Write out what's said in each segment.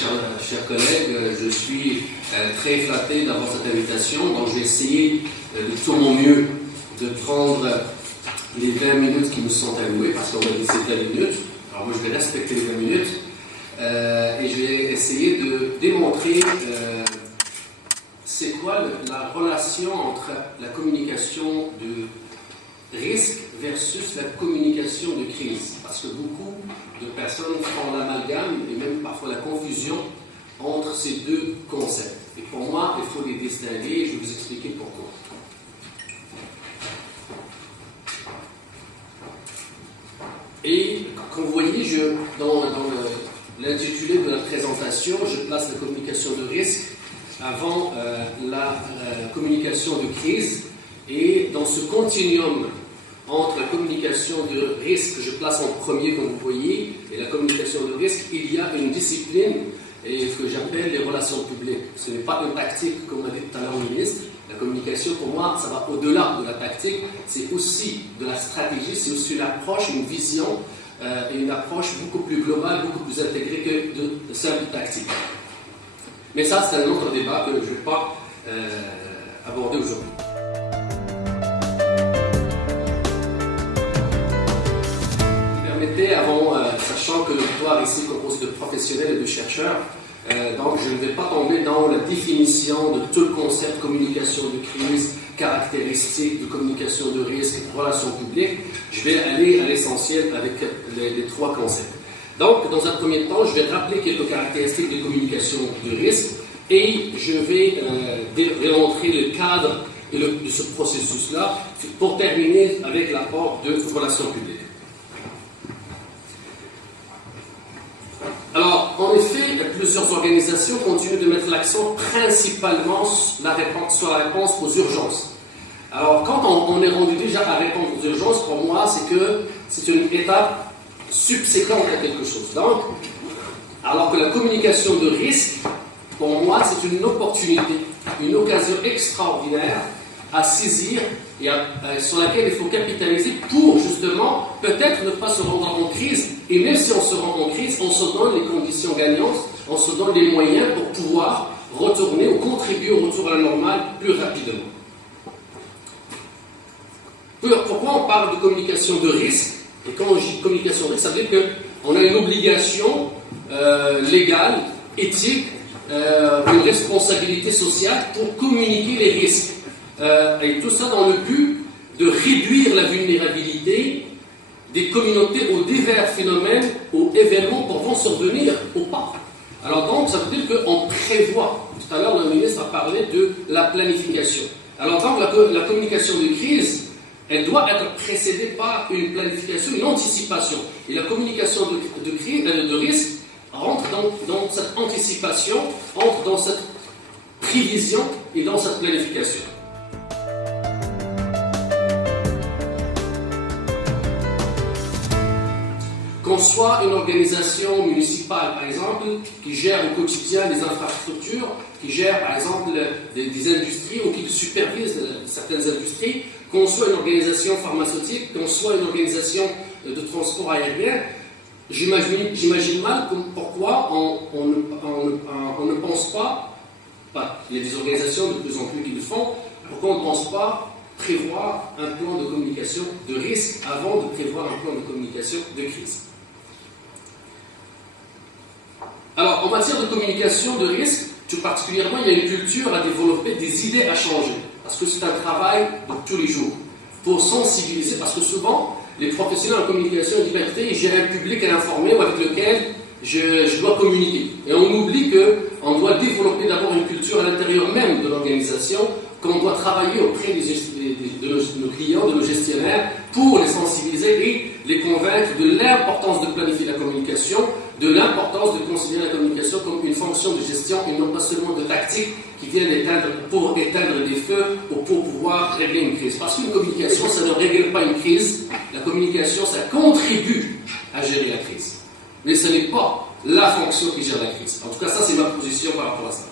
chers collègues, je suis très flatté d'avoir cette invitation. Donc, je vais essayer de tout mon mieux de prendre les 20 minutes qui nous sont allouées, parce qu'on a dit c'est 20 minutes. Alors, moi, je vais respecter les 20 minutes. Et je vais essayer de démontrer c'est quoi la relation entre la communication de risque versus la communication de crise. Parce que beaucoup de personnes font l'amalgame et même parfois la confusion entre ces deux concepts. Et pour moi, il faut les distinguer et je vais vous expliquer pourquoi. Et comme vous voyez, dans l'intitulé de la présentation, je place la communication de risque avant la communication de crise. Et dans ce continuum entre la communication de risque que je place en premier, comme vous voyez, et la communication de risque, il y a une discipline et ce que j'appelle les relations publiques. Ce n'est pas une tactique, comme a dit tout à l'heure le ministre. La communication, pour moi, ça va au-delà de la tactique. C'est aussi de la stratégie, c'est aussi une approche, une vision et une approche beaucoup plus globale, beaucoup plus intégrée que de simple tactique. Mais ça, c'est un autre débat que je ne vais pas aborder aujourd'hui. Avant, sachant que l'auditoire ici est composé de professionnels et de chercheurs, donc je ne vais pas tomber dans la définition de tout le concept de communication de crise, caractéristiques de communication de risque, relations publiques. Je vais aller à l'essentiel avec les trois concepts. Donc, dans un premier temps, je vais rappeler quelques caractéristiques de communication de risque et je vais démontrer le cadre de ce processus-là pour terminer avec l'apport de relations publiques. Alors, en effet, plusieurs organisations continuent de mettre l'accent principalement sur la réponse aux urgences. Alors, quand on est rendu déjà à répondre aux urgences, pour moi, c'est que c'est une étape subséquente à quelque chose. Donc, alors que la communication de risque, pour moi, c'est une opportunité, une occasion extraordinaire à saisir et sur laquelle il faut capitaliser pour justement peut-être ne pas se rendre en crise. Et même si on se rend en crise, on se donne les conditions gagnantes, on se donne les moyens pour pouvoir retourner ou contribuer au retour à la normale plus rapidement. Pourquoi on parle de communication de risque? Et quand on dit communication de risque, ça veut dire qu'on a une obligation légale, éthique, une responsabilité sociale pour communiquer les risques. Et tout ça dans le but de réduire la vulnérabilité des communautés aux divers phénomènes, aux événements pouvant survenir ou pas. Alors donc, ça veut dire qu'on prévoit. Tout à l'heure, le ministre a parlé de la planification. Alors donc, la communication de crise, elle doit être précédée par une planification, une anticipation. Et la communication de risque rentre dans cette anticipation, entre dans cette prévision et dans cette planification. Qu'on soit une organisation municipale, par exemple, qui gère au quotidien les infrastructures, qui gère, par exemple, des industries ou qui supervise certaines industries, qu'on soit une organisation pharmaceutique, qu'on soit une organisation de transport aérien, j'imagine mal pourquoi on ne pense pas, il y a des organisations de plus en plus qui le font, pourquoi on ne pense pas prévoir un plan de communication de risque avant de prévoir un plan de communication de crise. Alors, en matière de communication de risque, tout particulièrement, il y a une culture à développer, des idées à changer, parce que c'est un travail de tous les jours, pour sensibiliser, parce que souvent, les professionnels en communication disent, écoutez, j'ai un public à informer ou avec lequel je dois communiquer. Et on oublie qu'on doit développer d'abord une culture à l'intérieur même de l'organisation, qu'on doit travailler auprès de nos clients, de nos gestionnaire, pour les sensibiliser et les convaincre de l'importance de planifier la communication, de l'importance de considérer la communication comme une fonction de gestion et non pas seulement de tactique qui viennent pour éteindre des feux ou pour pouvoir régler une crise. Parce qu'une communication, ça ne règle pas une crise. La communication, ça contribue à gérer la crise. Mais ce n'est pas la fonction qui gère la crise. En tout cas, ça, c'est ma position par rapport à ça.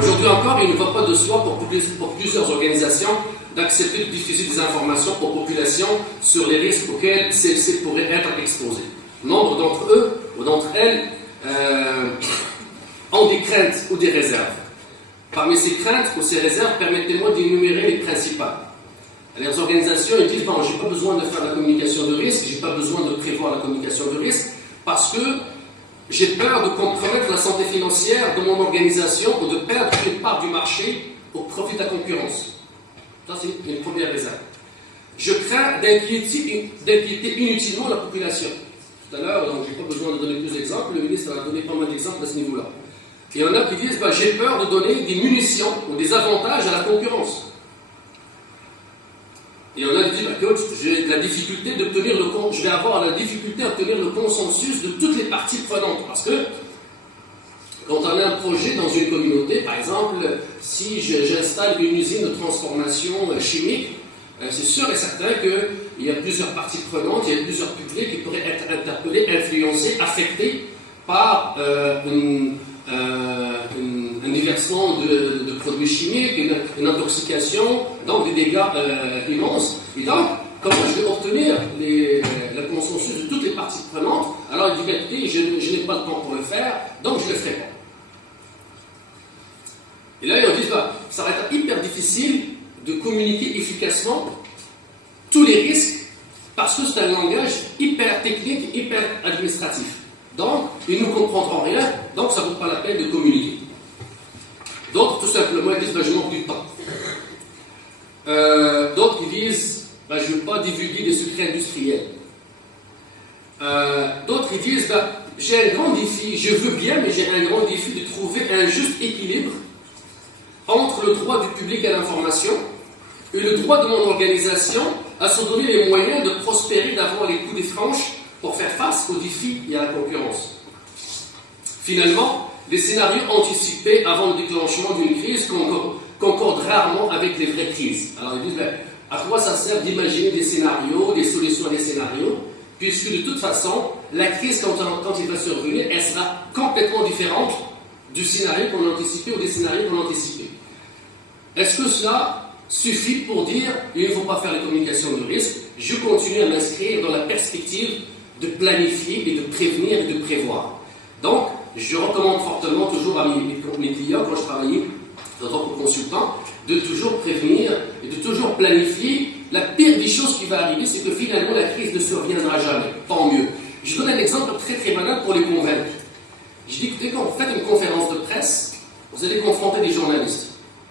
Aujourd'hui encore, il ne va pas de soi pour plusieurs organisations d'accepter de diffuser des informations aux populations sur les risques auxquels celles-ci pourraient être exposées. Nombre d'entre eux ou d'entre elles ont des craintes ou des réserves. Parmi ces craintes ou ces réserves, permettez-moi d'énumérer les principales. Les organisations ils disent, bon, je n'ai pas besoin de faire la communication de risque, je n'ai pas besoin de prévoir la communication de risque, parce que j'ai peur de compromettre la santé financière de mon organisation ou de perdre une part du marché au profit de la concurrence. Ça, c'est une première réserve. Je crains d'inquiéter inutilement la population. Tout à l'heure, donc je n'ai pas besoin de donner plus d'exemples, le ministre a donné pas mal d'exemples à ce niveau-là. Et il y en a qui disent, j'ai peur de donner des munitions ou des avantages à la concurrence. Et on a dit, j'ai la difficulté d'obtenir je vais avoir la difficulté à obtenir le consensus de toutes les parties prenantes. Parce que, quand on a un projet dans une communauté, par exemple, si j'installe une usine de transformation chimique, c'est sûr et certain qu'il y a plusieurs parties prenantes, il y a plusieurs publics qui pourraient être interpellés, influencés, affectés par un déversement de produits chimiques, une intoxication, donc des dégâts immenses. Et donc, comment je vais obtenir le consensus de toutes les parties prenantes? Alors il dit, écoutez, je n'ai pas le temps pour le faire, donc je ne le ferai pas. Et là, ils disent, ça va être hyper difficile de communiquer efficacement tous les risques, parce que c'est un langage hyper technique, hyper administratif. Donc, ils ne comprendront rien, donc ça ne vaut pas la peine de communiquer. D'autres, tout simplement, ils disent, je manque du temps. D'autres, ils disent, je ne veux pas divulguer des secrets industriels. D'autres, ils disent, j'ai un grand défi, je veux bien, mais j'ai un grand défi de trouver un juste équilibre entre le droit du public à l'information et le droit de mon organisation à se donner les moyens de prospérer, d'avoir les coups des franches pour faire face aux défis et à la concurrence. Finalement, les scénarios anticipés avant le déclenchement d'une crise concordent rarement avec les vraies crises. Alors ils disent, à quoi ça sert d'imaginer des scénarios, des solutions à des scénarios, puisque de toute façon, la crise, quand il va survenir, elle sera complètement différente du scénario qu'on a anticipé ou des scénarios qu'on a anticipés. Est-ce que cela suffit pour dire il ne faut pas faire les communications de risque? Je continue à m'inscrire dans la perspective de planifier et de prévenir et de prévoir. Donc, je recommande fortement toujours à mes clients, quand je travaillais en tant que consultant, de toujours prévenir et de toujours planifier. La pire des choses qui va arriver, c'est que finalement la crise ne surviendra jamais. Tant mieux. Je donne un exemple très très banal pour les convaincre. Je dis, écoutez, quand vous faites une conférence de presse, vous allez confronter des journalistes.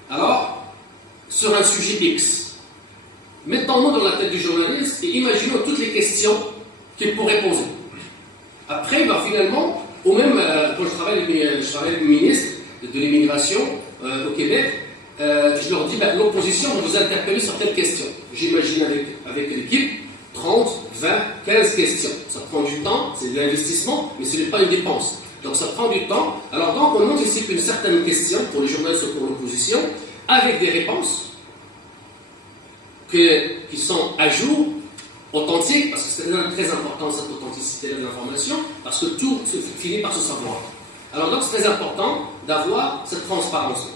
Alors, sur un sujet X, mettons-nous dans la tête du journaliste et imaginons toutes les questions qu'il pourrait poser. Après, finalement, ou même quand je travaille avec le ministre de l'immigration au Québec, je leur dis, l'opposition va vous interpeller sur telle question. J'imagine avec l'équipe 30, 20, 15 questions. Ça prend du temps, c'est de l'investissement, mais ce n'est pas une dépense. Donc ça prend du temps. Alors donc on anticipe une certaine question pour les journalistes ou pour l'opposition, avec des réponses qui sont à jour, authentiques, parce que c'est très important cette authenticité de l'information, parce que tout finit par se savoir. Alors donc c'est très important d'avoir cette transparence.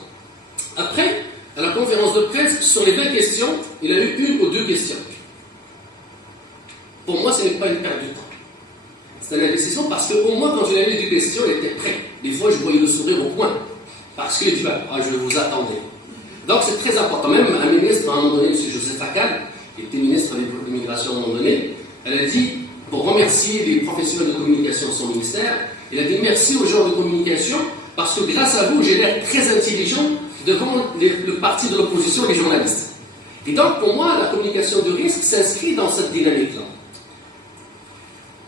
Après, à la conférence de presse, sur les 20 questions, il y a eu 1 ou 2 questions. Pour moi, ce n'est pas une perte de temps. C'est un investissement parce qu'au moins, quand je l'avais eu 2 questions, elle était prête. Des fois, je voyais le sourire au coin. Parce qu'il dit, je vous attendais. Donc, c'est très important. Même un ministre, à un moment donné, M. Joseph Facal, qui était ministre de l'immigration à un moment donné, elle a dit, pour remercier les professionnels de communication de son ministère, elle a dit merci aux gens de communication parce que grâce à vous, j'ai l'air très intelligent devant le parti de l'opposition et les journalistes. Et donc, pour moi, la communication de risque s'inscrit dans cette dynamique-là.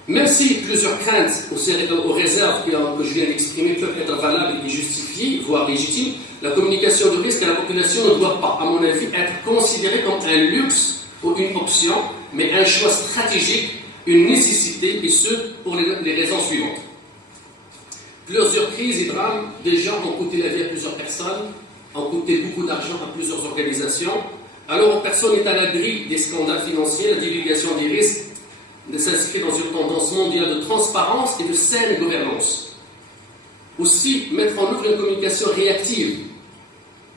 Même si plusieurs craintes aux réserves que je viens d'exprimer peuvent être valables et justifiées, voire légitimes, la communication de risque à la population ne doit pas, à mon avis, être considérée comme un luxe ou une option, mais un choix stratégique, une nécessité, et ce, pour les raisons suivantes. Plusieurs crises et drames déjà ont coûté la vie à plusieurs personnes, ont coûté beaucoup d'argent à plusieurs organisations. Alors, personne n'est à l'abri des scandales financiers, la divulgation des risques s'inscrit dans une tendance mondiale de transparence et de saine gouvernance. Aussi, mettre en œuvre une communication réactive.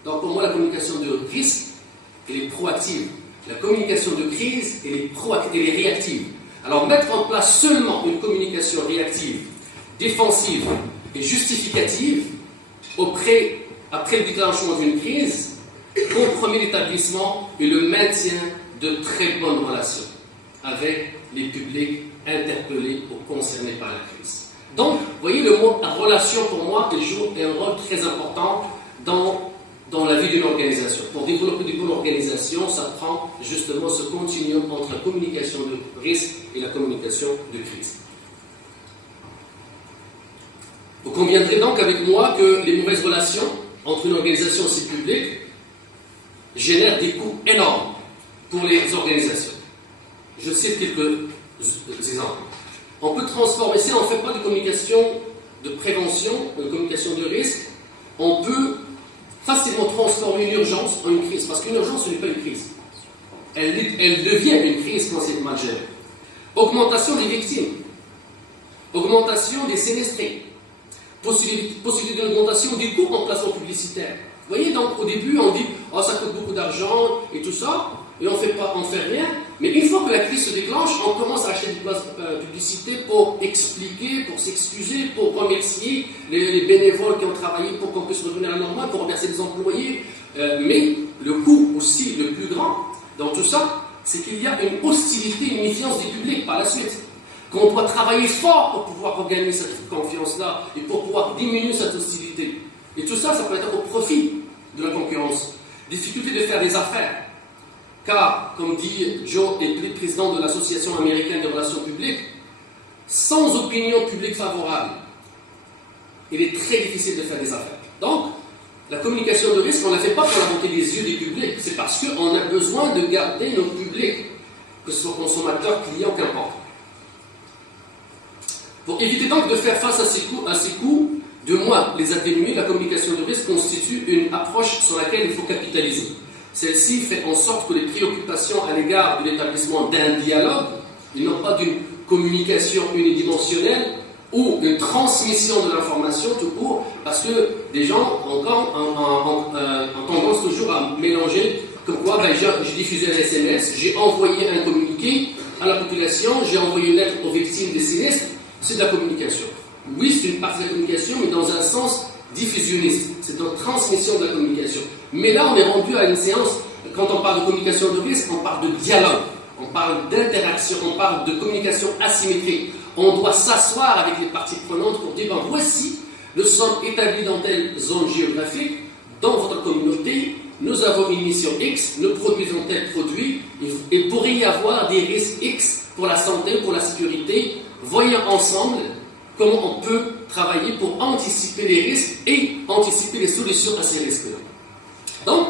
Donc, pour moi, la communication de risque elle est proactive. La communication de crise, elle est réactive. Alors, mettre en place seulement une communication réactive, défensive et justificative après le déclenchement d'une crise, compromet l'établissement et le maintien de très bonnes relations avec les publics interpellés ou concernés par la crise. Donc, vous voyez, le mot relation, pour moi, il joue un rôle très important dans la vie d'une organisation. Pour développer une bonne organisation, ça prend justement ce continuum entre la communication de risque et la communication de crise. Vous conviendrez donc avec moi que les mauvaises relations entre une organisation et ses publics génèrent des coûts énormes pour les organisations. Je cite quelques exemples. On peut transformer, si on ne fait pas de communication de prévention, de communication de risque, on peut facilement transformer une urgence en une crise. Parce qu'une urgence, ce n'est pas une crise. Elle devient une crise quand c'est mal géré. Augmentation des victimes. Augmentation des sinistrés. Possibilité d'augmentation des coûts en placement publicitaire. Vous voyez, donc au début, on dit « Oh, ça coûte beaucoup d'argent et tout ça », et on fait rien. Mais une fois que la crise se déclenche, on commence à acheter des places de publicité pour expliquer, pour s'excuser, pour remercier les bénévoles qui ont travaillé pour qu'on puisse revenir à la normale, pour remercier les employés. Mais le coût aussi le plus grand dans tout ça, c'est qu'il y a une hostilité, une méfiance du public par la suite. Qu'on doit travailler fort pour pouvoir regagner cette confiance-là et pour pouvoir diminuer cette hostilité. Et tout ça, ça peut être au profit de la concurrence. Difficulté de faire des affaires. Car, comme dit Joe, président de l'Association américaine des relations publiques, sans opinion publique favorable, il est très difficile de faire des affaires. Donc, la communication de risque, on ne la fait pas pour la montée des yeux des publics, c'est parce qu'on a besoin de garder nos publics, que ce soit consommateurs, clients, qu'importe. Pour éviter donc de faire face à ces coûts, de moins les atténuer, la communication de risque constitue une approche sur laquelle il faut capitaliser. Celle-ci fait en sorte que les préoccupations à l'égard de l'établissement d'un dialogue, et non pas d'une communication unidimensionnelle ou une transmission de l'information tout court, parce que des gens ont tendance toujours à mélanger comme quoi j'ai diffusé un SMS, j'ai envoyé un communiqué à la population, j'ai envoyé une lettre aux victimes des sinistres, c'est de la communication. Oui, c'est une partie de la communication, mais dans un sens diffusionniste. C'est une transmission de la communication. Mais là, on est rendu à une séance, quand on parle de communication de risque, on parle de dialogue, on parle d'interaction, on parle de communication asymétrique. On doit s'asseoir avec les parties prenantes pour dire, voici, nous sommes établis dans telle zone géographique, dans votre communauté, nous avons une mission X, nous produisons tel produit, il pourrait y avoir des risques X pour la santé, pour la sécurité. Voyons ensemble comment on peut travailler pour anticiper les risques et anticiper les solutions à ces risques-là. Donc,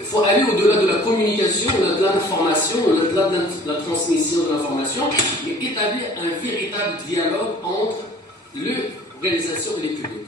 il faut aller au-delà de la communication, au-delà de l'information, au-delà de la transmission de l'information, et établir un véritable dialogue entre l'organisation et les publics.